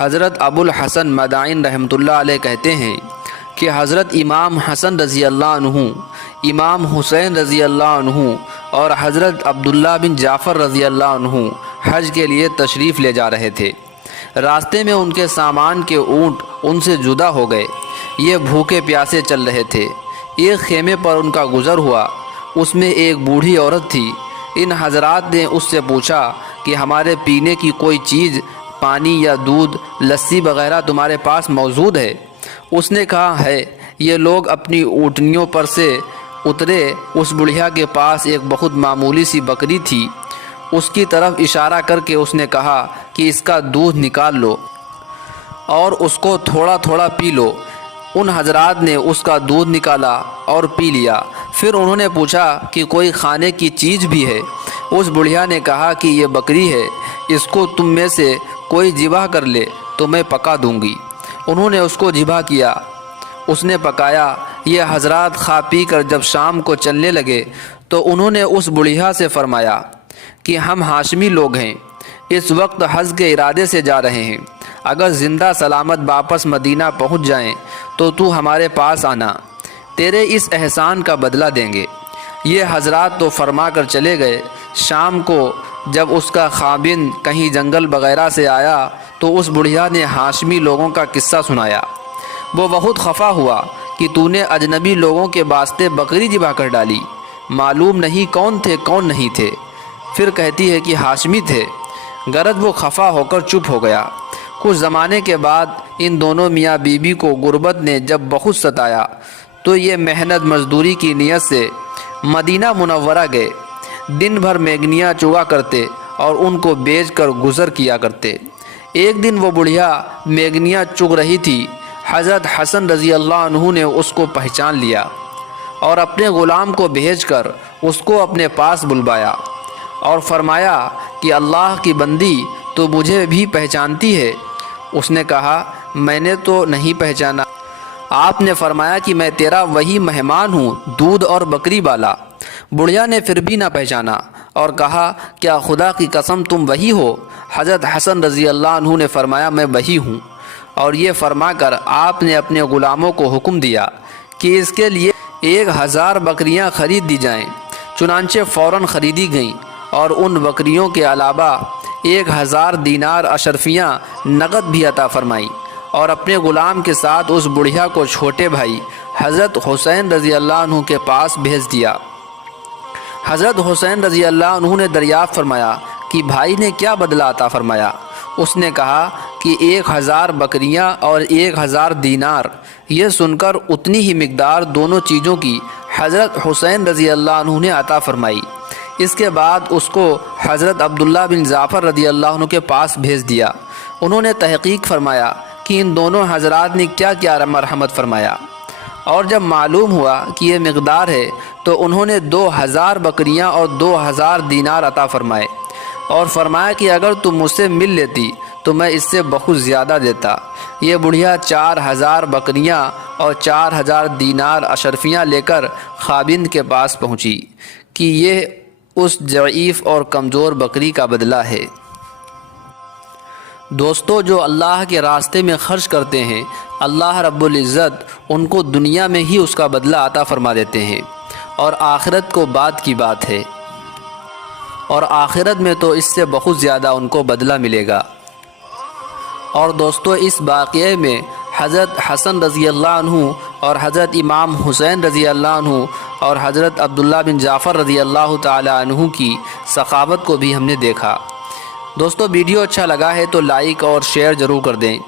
حضرت ابو الحسن مدائن رحمۃ اللہ علیہ کہتے ہیں کہ حضرت امام حسن رضی اللہ عنہ، امام حسین رضی اللہ عنہ اور حضرت عبداللہ بن جعفر رضی اللہ عنہ حج کے لیے تشریف لے جا رہے تھے۔ راستے میں ان کے سامان کے اونٹ ان سے جدا ہو گئے۔ یہ بھوکے پیاسے چل رہے تھے۔ ایک خیمے پر ان کا گزر ہوا، اس میں ایک بوڑھی عورت تھی۔ ان حضرات نے اس سے پوچھا کہ ہمارے پینے کی کوئی چیز، پانی یا دودھ، لسی وغیرہ تمہارے پاس موجود ہے؟ اس نے کہا ہے۔ یہ لوگ اپنی اونٹنیوں پر سے اترے۔ اس بڑھیا کے پاس ایک بہت معمولی سی بکری تھی۔ اس کی طرف اشارہ کر کے اس نے کہا کہ اس کا دودھ نکال لو اور اس کو تھوڑا تھوڑا پی لو۔ ان حضرات نے اس کا دودھ نکالا اور پی لیا۔ پھر انہوں نے پوچھا کہ کوئی کھانے کی چیز بھی ہے؟ اس بڑھیا نے کہا کہ یہ بکری ہے، اس کو تم میں سے کوئی ذبح کر لے تو میں پکا دوں گی۔ انہوں نے اس کو ذبح کیا، اس نے پکایا۔ یہ حضرات کھا پی کر جب شام کو چلنے لگے تو انہوں نے اس بڑھیا سے فرمایا کہ ہم ہاشمی لوگ ہیں، اس وقت حج کے ارادے سے جا رہے ہیں۔ اگر زندہ سلامت واپس مدینہ پہنچ جائیں تو تو ہمارے پاس آنا، تیرے اس احسان کا بدلہ دیں گے۔ یہ حضرات تو فرما کر چلے گئے۔ شام کو جب اس کا خاوند کہیں جنگل وغیرہ سے آیا تو اس بڑھیا نے ہاشمی لوگوں کا قصہ سنایا۔ وہ بہت خفا ہوا کہ تو نے اجنبی لوگوں کے واسطے بکری ذبح کر ڈالی، معلوم نہیں کون تھے کون نہیں تھے۔ پھر کہتی ہے کہ ہاشمی تھے۔ غرض وہ خفا ہو کر چپ ہو گیا۔ کچھ زمانے کے بعد ان دونوں میاں بیوی کو غربت نے جب بہت ستایا تو یہ محنت مزدوری کی نیت سے مدینہ منورہ گئے۔ دن بھر میگنیاں چگا کرتے اور ان کو بیچ کر گزر کیا کرتے۔ ایک دن وہ بڑھیا میگنیاں چگ رہی تھی۔ حضرت حسن رضی اللہ عنہ نے اس کو پہچان لیا اور اپنے غلام کو بھیج کر اس کو اپنے پاس بلوایا اور فرمایا کہ اللہ کی بندی، تو مجھے بھی پہچانتی ہے؟ اس نے کہا میں نے تو نہیں پہچانا۔ آپ نے فرمایا کہ میں تیرا وہی مہمان ہوں، دودھ اور بکری والا۔ بڑھیا نے پھر بھی نہ پہچانا اور کہا کیا خدا کی قسم تم وہی ہو؟ حضرت حسن رضی اللہ عنہ نے فرمایا میں وہی ہوں، اور یہ فرما کر آپ نے اپنے غلاموں کو حکم دیا کہ اس کے لیے 1000 بکریاں خرید دی جائیں۔ چنانچہ فوراً خریدی گئیں اور ان بکریوں کے علاوہ 1000 دینار اشرفیاں نقد بھی عطا فرمائیں، اور اپنے غلام کے ساتھ اس بڑھیا کو چھوٹے بھائی حضرت حسین رضی اللہ عنہ کے پاس بھیج دیا۔ حضرت حسین رضی اللہ عنہ نے دریافت فرمایا کہ بھائی نے کیا بدلہ عطا فرمایا؟ اس نے کہا کہ 1000 بکریاں اور 1000 دینار۔ یہ سن کر اتنی ہی مقدار دونوں چیزوں کی حضرت حسین رضی اللہ عنہ نے عطا فرمائی۔ اس کے بعد اس کو حضرت عبداللہ بن جعفر رضی اللہ عنہ کے پاس بھیج دیا۔ انہوں نے تحقیق فرمایا کہ ان دونوں حضرات نے کیا کیا مرحمت فرمایا، اور جب معلوم ہوا کہ یہ مقدار ہے تو انہوں نے 2000 بکریاں اور 2000 دینار عطا فرمائے، اور فرمایا کہ اگر تم مجھ سے مل لیتی تو میں اس سے بہت زیادہ دیتا۔ یہ بڑھیا 4000 بکریاں اور 4000 دینار اشرفیاں لے کر خاوند کے پاس پہنچی کہ یہ اس ضعیف اور کمزور بکری کا بدلہ ہے۔ دوستو، جو اللہ کے راستے میں خرچ کرتے ہیں، اللہ رب العزت ان کو دنیا میں ہی اس کا بدلہ عطا فرما دیتے ہیں، اور آخرت کو بعد کی بات ہے، اور آخرت میں تو اس سے بہت زیادہ ان کو بدلہ ملے گا۔ اور دوستو، اس واقعے میں حضرت حسن رضی اللہ عنہ اور حضرت امام حسین رضی اللہ عنہ اور حضرت عبداللہ بن جعفر رضی اللہ تعالی عنہ کی سخاوت کو بھی ہم نے دیکھا۔ دوستو، ویڈیو اچھا لگا ہے تو لائک اور شیئر ضرور کر دیں۔